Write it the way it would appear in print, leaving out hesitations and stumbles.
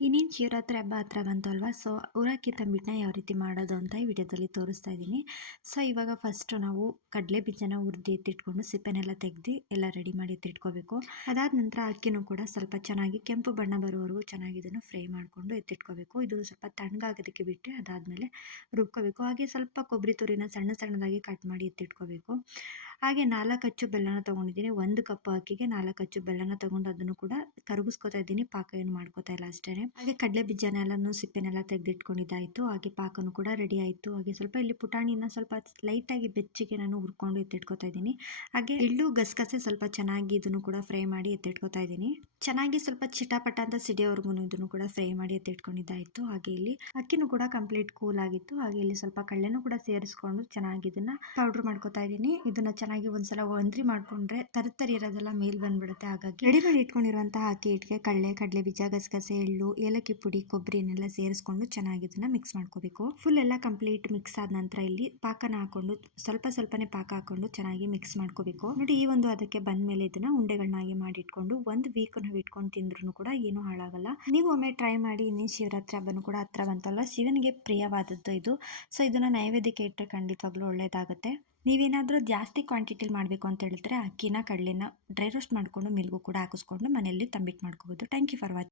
ಇನ್ನೇನು ಶಿವರಾತ್ರಿ ಹಬ್ಬ ಹತ್ರ ಬಂತು ಅಲ್ವಾ? ಸೊ, ಊರಕ್ಕಿ ತಂಬಿಟ್ಟನ್ನ ಯಾವ ರೀತಿ ಮಾಡೋದು ಅಂತ ಈ ವಿಡಿಯೋದಲ್ಲಿ ತೋರಿಸ್ತಾ ಇದ್ದೀನಿ. ಸೊ, ಇವಾಗ ಫಸ್ಟು ನಾವು ಕಡಲೆ ಬೀಜನ ಹುರಿದು ಎತ್ತಿಟ್ಕೊಂಡು ಸಿಪ್ಪೆನೆಲ್ಲ ತೆಗೆದು ಎಲ್ಲ ರೆಡಿ ಮಾಡಿ ಎತ್ತಿಟ್ಕೋಬೇಕು. ಅದಾದ ನಂತರ ಅಕ್ಕಿನೂ ಕೂಡ ಸ್ವಲ್ಪ ಚೆನ್ನಾಗಿ ಕೆಂಪು ಬಣ್ಣ ಬರೋವರೆಗೂ ಚೆನ್ನಾಗಿ ಇದನ್ನು ಫ್ರೈ ಮಾಡಿಕೊಂಡು ಎತ್ತಿಟ್ಕೋಬೇಕು. ಇದು ಸ್ವಲ್ಪ ತಣ್ಣಗಾಗೋದಕ್ಕೆ ಬಿಟ್ಟು ಅದಾದಮೇಲೆ ರುಬ್ಕೋಬೇಕು. ಹಾಗೆ ಸ್ವಲ್ಪ ಕೊಬ್ಬರಿ ತುರಿನ ಸಣ್ಣ ಸಣ್ಣದಾಗಿ ಕಟ್ ಮಾಡಿ ಎತ್ತಿಟ್ಕೋಬೇಕು. ಹಾಗೆ 4 ಅಚ್ಚು ಬೆಲ್ಲನ ತೊಗೊಂಡಿದ್ದೀನಿ. 1 ಕಪ್ ಅಕ್ಕಿಗೆ 4 ಅಚ್ಚು ಬೆಲ್ಲನ ತೊಗೊಂಡು ಅದನ್ನು ಕೂಡ ಕರಗಿಸ್ಕೊತಾ ಇದ್ದೀನಿ. ಪಾಕ ಏನು ಮಾಡ್ಕೊತಾ ಇಲ್ಲ ಅಷ್ಟೇ. ಹಾಗೆ ಕಡಲೆ ಬೀಜನೆಲ್ಲನೂ ಸಿಪ್ಪೆನೆಲ್ಲ ತೆಗೆದಿಟ್ಕೊಂಡಿದ್ದಾಯಿತು. ಹಾಗೆ ಪಾಕನೂ ಕೂಡ ರೆಡಿ ಆಯಿತು. ಹಾಗೆ ಸ್ವಲ್ಪ ಇಲ್ಲಿ ಪುಟಾಣಿನ ಸ್ವಲ್ಪ ಲೈಟಾಗಿ ಬೆಚ್ಚಗೆ ನಾನು ಹುರ್ಕೊಂಡು ಎತ್ತಿಟ್ಕೊತಾ ಇದ್ದೀನಿ. ಹಾಗೆ ಎಳ್ಳು ಗಸಗಸೆ ಸ್ವಲ್ಪ ಚೆನ್ನಾಗಿ ಇದನ್ನು ಕೂಡ ಫ್ರೈ ಮಾಡಿ ಎತ್ತಿಟ್ಕೊತಾ ಇದ್ದೀನಿ. ಚೆನ್ನಾಗಿ ಸ್ವಲ್ಪ ಚಿಟಾಪಟ ಅಂತ ಸಿಡಿಯೋವರೆಗೂ ಇದನ್ನು ಕೂಡ ಫ್ರೈ ಮಾಡಿ ಎತ್ತಿಟ್ಕೊಂಡಿದ್ದಾಯಿತು. ಹಾಗೆ ಇಲ್ಲಿ ಅಕ್ಕಿನೂ ಕೂಡ ಕಂಪ್ಲೀಟ್ ಕೂಲ್ ಆಗಿತ್ತು. ಹಾಗೆ ಇಲ್ಲಿ ಸ್ವಲ್ಪ ಕಡಲೆನೂ ಕೂಡ ಸೇರಿಸ್ಕೊಂಡು ಚೆನ್ನಾಗಿ ಇದನ್ನ ಪೌಡರ್ ಮಾಡ್ಕೊತಾ ಇದ್ದೀನಿ. ಇದನ್ನ ಚೆನ್ನಾಗಿ ಒಂದ್ಸಲ ಒಂದ್ರಿ ಮಾಡ್ಕೊಂಡ್ರೆ ತರ್ತರಿ ಇರೋದೆಲ್ಲ ಮೇಲ್ ಬಂದ್ಬಿಡುತ್ತೆ. ಹಾಗಾಗಿ ರೆಡಿ ಮಾಡಿ ಇಟ್ಕೊಂಡಿರುವಂತಹ ಅಕ್ಕಿ ಹಿಟ್ಟಿಗೆ ಕಡಲೆ ಬೀಜ, ಗಸಗಸೆ, ಎಳ್ಳು, ಏಲಕ್ಕಿ ಪುಡಿ, ಕೊಬ್ಬರಿನೆಲ್ಲ ಸೇರಿಸ್ಕೊಂಡು ಚೆನ್ನಾಗಿ ಇದನ್ನ ಮಿಕ್ಸ್ ಮಾಡ್ಕೋಬೇಕು. ಫುಲ್ ಎಲ್ಲ ಕಂಪ್ಲೀಟ್ ಮಿಕ್ಸ್ ಆದ ನಂತರ ಇಲ್ಲಿ ಪಾಕನ ಹಾಕೊಂಡು ಸ್ವಲ್ಪನೇ ಪಾಕ ಹಾಕೊಂಡು ಚೆನ್ನಾಗಿ ಮಿಕ್ಸ್ ಮಾಡ್ಕೋಬೇಕು. ನೋಡಿ, ಈ ಒಂದು ಅದಕ್ಕೆ ಬಂದ ಮೇಲೆ ಇದನ್ನ ಉಂಡೆಗಳನ್ನಾಗಿ ಮಾಡಿ ಇಟ್ಕೊಂಡು 1 ವೀಕ್ ನಾವು ಇಟ್ಕೊಂಡು ತಿಂದ್ರು ಕೂಡ ಏನು ಹಾಳಾಗಲ್ಲ. ನೀವು ಒಮ್ಮೆ ಟ್ರೈ ಮಾಡಿ. ಇನ್ನೇನು ಶಿವರಾತ್ರಿ ಹಬ್ಬನೂ ಕೂಡ ಹತ್ರ ಬಂತಲ್ವಾ? ಶಿವನಿಗೆ ಪ್ರಿಯವಾದದ್ದು ಇದು. ಸೊ, ಇದನ್ನ ನೈವೇದ್ಯಕ್ಕೆ ಇಟ್ಟರೆ ಖಂಡಿತವಾಗ್ಲೂ ಒಳ್ಳೇದಾಗುತ್ತೆ. ನೀವೇನಾದರೂ ಜಾಸ್ತಿ ಕ್ವಾಂಟಿಟಿಲಿ ಮಾಡಬೇಕು ಅಂತ ಹೇಳಿದ್ರೆ ಅಕ್ಕಿನ ಕಡಲೆನ ಡ್ರೈ ರೋಸ್ಟ್ ಮಾಡಿಕೊಂಡು ಮಿಲ್ಗೂ ಕೂಡ ಹಾಕಿಸ್ಕೊಂಡು ಮನೆಯಲ್ಲಿ ತಂಬಿಟ್ಟು ಮಾಡ್ಕೋಬೋದು. Thank you for watching.